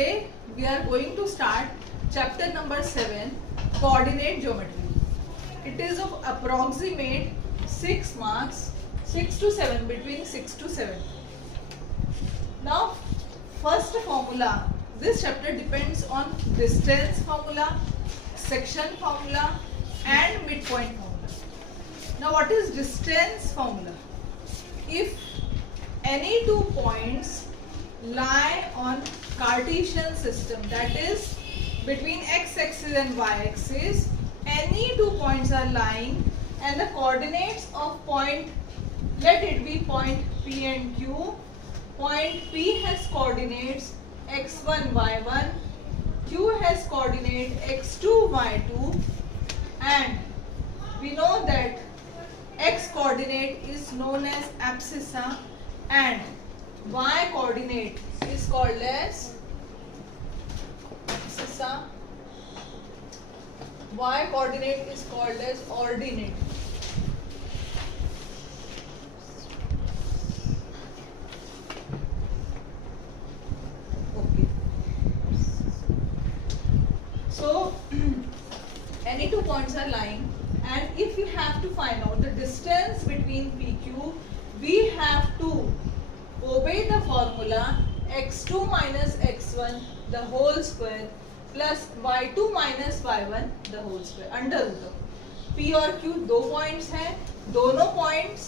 Today we are going to start chapter number 7, coordinate geometry. It is of approximate 6 marks, 6 to 7, between 6 to 7. Now first formula, this chapter depends on distance formula, section formula and midpoint formula. Now what is distance formula? If any 2 points lie on Cartesian system, that is between x-axis and y-axis, any 2 points are lying and the coordinates of point, let it be point P and Q. Point P has coordinates x1, y1, Q has coordinate x2, y2, and we know that x coordinate is known as abscissa and y coordinate is called as abscissa, y coordinate is called as ordinate. Okay. So any 2 points are lying, and if you have to find out the distance between PQ, we have to obey the formula x2 minus x1 the whole square plus y2 minus y1 the whole square under root of P और Q 2 points हैं, दोनों points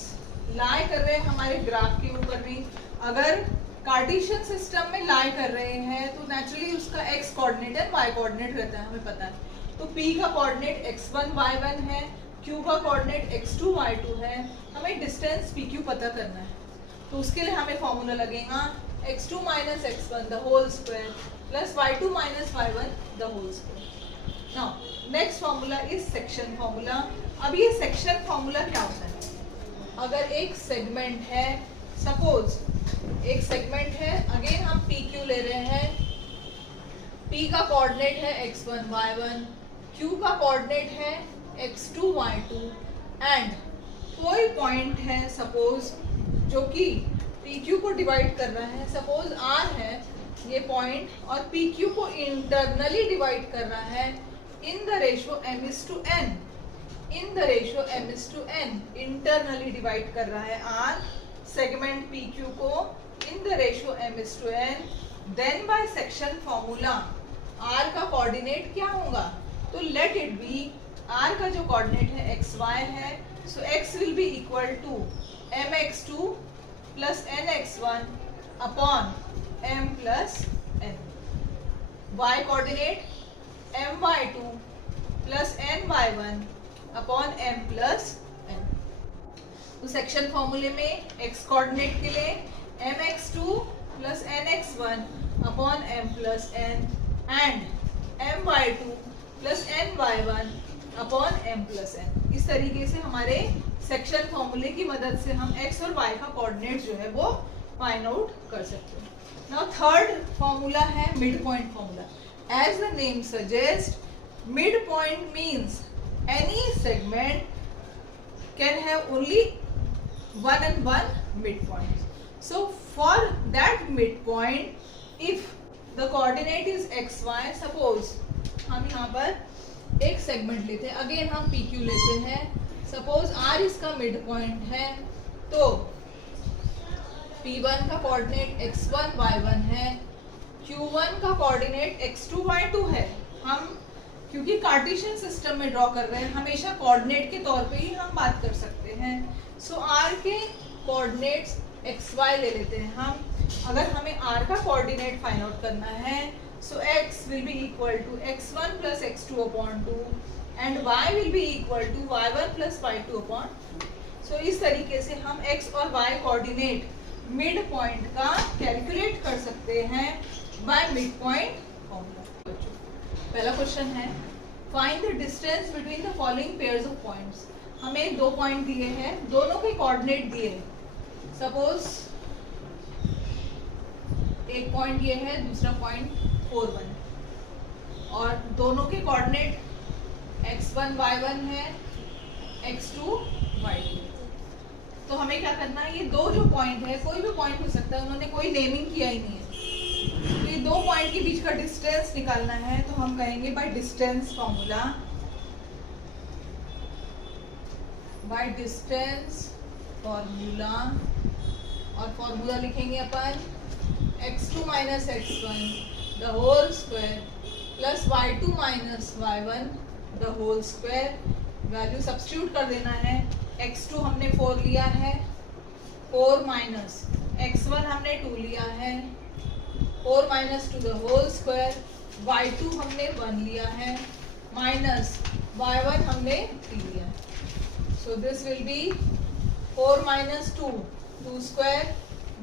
लाई कर रहे हैं हमारे graph के ऊपर में. अगर कार्टेशियन सिस्टम में लाई कर रहे हैं तो नेचुरली उसका x coordinate and y coordinate रहता है, हमें पता है. तो P का कोऑर्डिनेट x1 y1 है, Q का कोऑर्डिनेट x2 y2 है. हमें डिस्टेंस PQ पता करना है, तो उसके लिए हमें फॉर्मूला लगेगा x2 minus x1 the whole square plus y2 minus y1 the whole square. Now next formula is section formula. अब ये section formula क्या होता है? अगर एक सेगमेंट है, सपोज एक सेगमेंट है, अगेन हम PQ ले रहे हैं. P का कोऑर्डिनेट है x1 y1, Q का कोऑर्डिनेट है x2 y2 एंड कोई पॉइंट है सपोज जो कि PQ को डिवाइड कर रहा है. सपोज R है ये पॉइंट और PQ को इंटरनली डिवाइड कर रहा है in the ratio m:n. In the ratio m:n internally divide कर रहा है R सेगमेंट PQ को in the ratio m:n. Then by section formula R का कोऑर्डिनेट क्या होगा? तो लेट इट बी R का जो कोऑर्डिनेट है xy है, so x will be equal to mx2 plus nx1 upon m plus n. y coordinate my2 plus ny1 upon m plus n. तो section फॉर्मूले में x कोऑर्डिनेट के लिए mx2 plus nx1 upon m plus n and my2 plus ny1 upon m plus n. इस तरीके से हमारे section फॉर्मूले की मदद से हम x और y का कोऑर्डिनेट जो है वो फाइंड आउट कर सकते हैं. नाउ थर्ड फॉर्मूला है mid point formula. As the name suggest, mid point means any segment can have only one and one midpoint. So for that midpoint, if the coordinate is xy, suppose हम यहाँ पर एक segment लेते हैं, again हम PQ लेते हैं. Suppose R इसका मिड पॉइंट है, तो P1 का कोऑर्डिनेट x1 y1 है, Q1 का कोऑर्डिनेट x2 y2 है. हम क्योंकि कार्टेशियन सिस्टम में ड्रॉ कर रहे हैं, हमेशा कोऑर्डिनेट के तौर पे ही हम बात कर सकते हैं. सो R के कोऑर्डिनेट्स xy ले लेते हैं हम. अगर हमें R का कोऑर्डिनेट फाइंड आउट करना है, so x will be equal to x1 plus x2 upon 2 and y will be equal to y1 plus y2 upon 2. So इस तरीके से हम x और y कोऑर्डिनेट मिड पॉइंट का कैलकुलेट कर सकते हैं बाय मिड पॉइंट फॉर्मूला. पहला क्वेश्चन है, find the distance between the following pairs of points. हमें 2 पॉइंट दिए हैं, दोनों के कोऑर्डिनेट दिए हैं. सपोज एक पॉइंट ये है, दूसरा पॉइंट 4,1 और दोनों के कोऑर्डिनेट x1 y1 है, x2 y2. तो हमें क्या करना है, ये दो जो पॉइंट है, कोई भी पॉइंट हो सकता है, उन्होंने कोई नेमिंग किया ही नहीं है, तो ये दो पॉइंट के बीच का डिस्टेंस निकालना है, तो हम कहेंगे by distance formula, by distance formula, और फॉर्मूला लिखेंगे अपन x2 minus x1 the whole square plus y2 minus y1 the whole square. Value substitute कर देना है। x2 हमने 4 लिया है, 4 माइनस x1 हमने 2 लिया है, 4 minus 2 the whole square, y2 हमने 1 लिया है, माइनस y1 हमने 3 लिया है। सो this will be 4 minus 2, 2 square,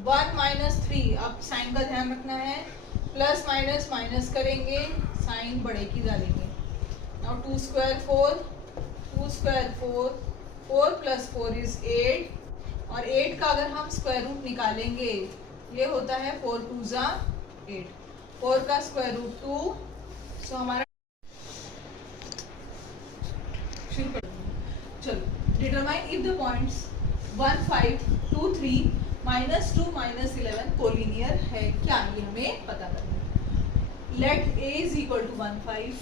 1 minus 3, अब साइन का ध्यान रखना है, प्लस माइनस माइनस करेंगे, साइन बड़े की डालेंगे। Now 2 square 4, 2 square 4, 4 plus 4 is 8, और 8 का अगर हम स्क्वायर रूट निकालेंगे ये होता है 4 2 जा 8, 4 का स्क्वायर रूट 2। सो हमारा चलो determine if the points 1 5 2 3 minus 2 minus 11 collinear है क्या, ये हमें पता करना है। Let a is equal to 1 5,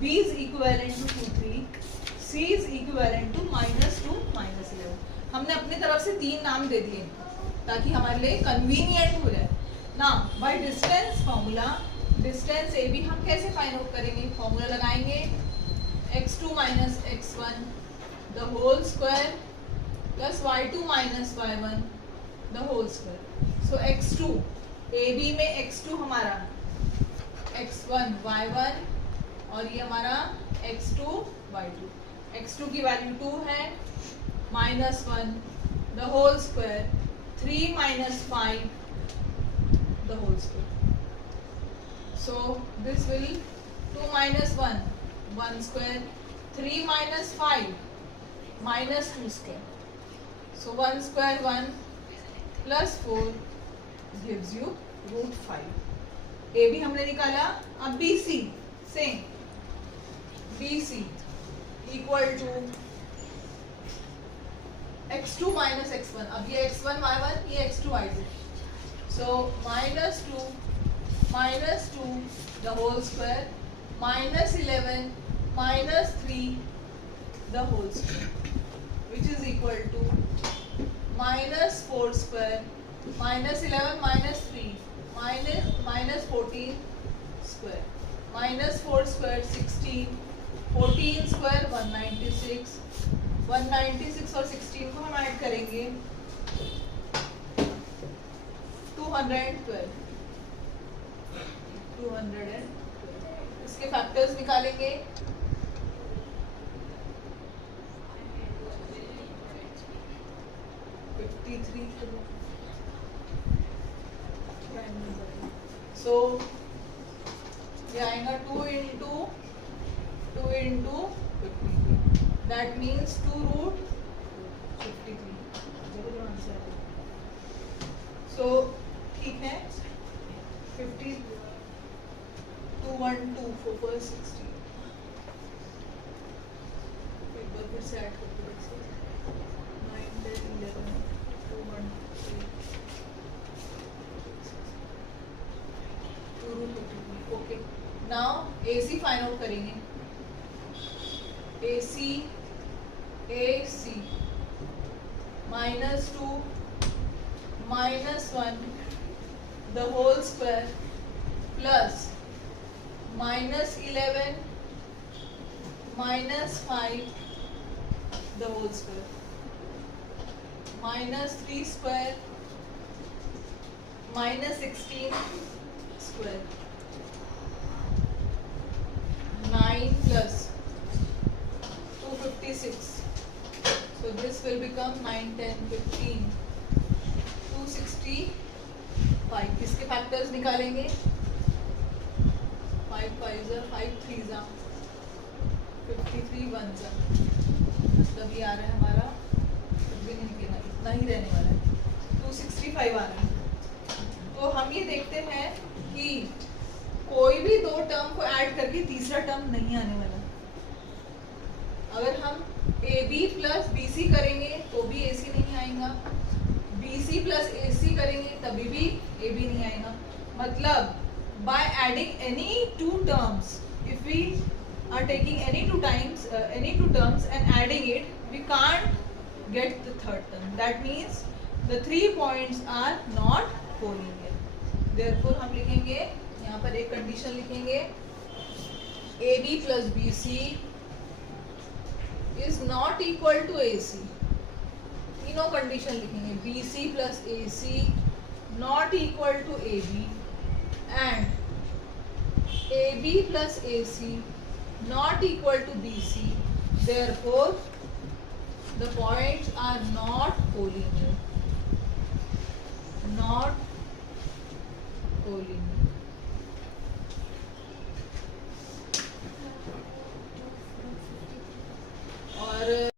b is equivalent to 2 3, c is equivalent to minus 2 minus 11। हमने अपनी तरफ से 3 नाम दे दिए ताकि हमारे लिए कन्वीनियंट हो जाए ना। By distance formula, distance A B हम कैसे फाइंड आउट करेंगे, फॉर्मूला लगाएंगे x2 minus x1 the whole square plus y2 minus y1 the whole square. So x2 A B में x2 हमारा x1 y1 और ये हमारा x2 y2। x2 की वैल्यू 2 है, minus 1 the whole square, 3 minus 5 the whole square. So this will 2 minus 1 1 square, 3 minus 5 minus 2 square. So 1 square 1 plus 4 gives you root 5। A B हमने निकाला। अब B C same, B C equal to x2 minus x1, अब ये x1 y1 ये x2 y2। So minus 2 the whole square, minus 11 minus 3 the whole square which is equal to minus 4 square, minus 11 minus 3 minus 14 square, minus 4 square 16, 14 square 196, 196 और 16 को हम add करेंगे 212, 212। इसके factors निकालेंगे, सो ये आएगा 2 इंटू 53, दैट मीन्स 2 रूट 53। सो ठीक है, 50 2 1 2 4 4 60, एक बार फिर से ऐड करते हैं 9 10 11 2 1 3 okay. Now AC find out करेंगे, AC minus 2 minus 1 the whole square plus minus 11 minus 5 the whole square, minus 3 square minus 16 square, 9 plus 256. So this will become 9 10 15 265। इसके factors निकालेंगे, 5 5 5 3 53 1 मतलब ये आ रहा है हमारा, कुछ भी नहीं निकलेगा, इतना ही रहने वाला है, 265 आ रहा है। तो हम ये देखते हैं कि कोई भी दो टर्म को ऐड करके तीसरा टर्म नहीं आने वाला। अगर हम AB प्लस BC करेंगे तो भी AC नहीं आएगा, BC प्लस AC करेंगे तभी भी AB नहीं आएगा। मतलब by adding any two terms, if we are taking any two terms and adding it, we can't get the third term. That means the 3 points are not collinear. Therefore हम लिखेंगे यहाँ पर एक कंडीशन लिखेंगे, AB plus BC is not equal to AC. तीनों condition लिखेंगे, BC plus AC not equal to AB and AB plus AC not equal to BC. Therefore the points are not collinear. Not collinear.